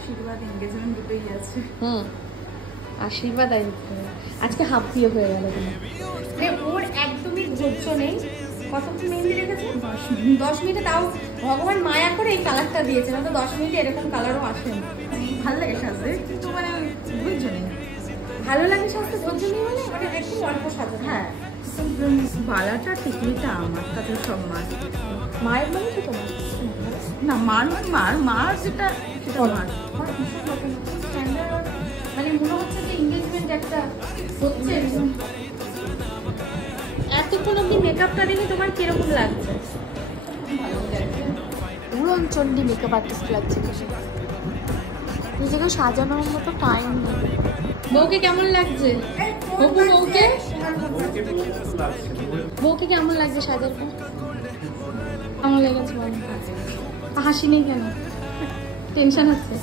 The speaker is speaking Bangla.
আশীর্বাদ এনগেজমেন্ট দুটোই আছে। আশীর্বাদ আজকে হাফ বিয়ে হয়ে গেল। ওর একদমই ধৈর্য নেই। কতক্ষণ মেহেন্দি রেখেছে? 10 মিনিটে। তাও ভগবান মায়া করে এই কালারটা দিয়েছে, না তো 10 মিনিটে এরকম কালারও আসে না। ভালো লাগে সাজতে, কিন্তু মানে ধৈর্য নেই। ভালো লাগে সাজতে, ধৈর্য নেই মানে একটু অল্প সাজো। হ্যাঁ, বালাটা টিকলিটা আমার কাছে সম্মান। মায়ের মানে কি তোমার? না, মার যেটা সেটা মার। মানে মনে হচ্ছে যে এনগেজমেন্ট একটা হচ্ছে। এতক্ষণ অব্দি মেকআপটা দেখে তোমার কিরকম লাগছে? উড়নচণ্ডী মেকআপ আর্টিস্ট লাগছে। নিজেকে সাজানোর মতো টাইম নেই। বউকে কেমন লাগছে? বউকে কেমন লাগছে সাজার পর? কেমন লেগেছে? হাসি নেই কেন? টেনশন হচ্ছে?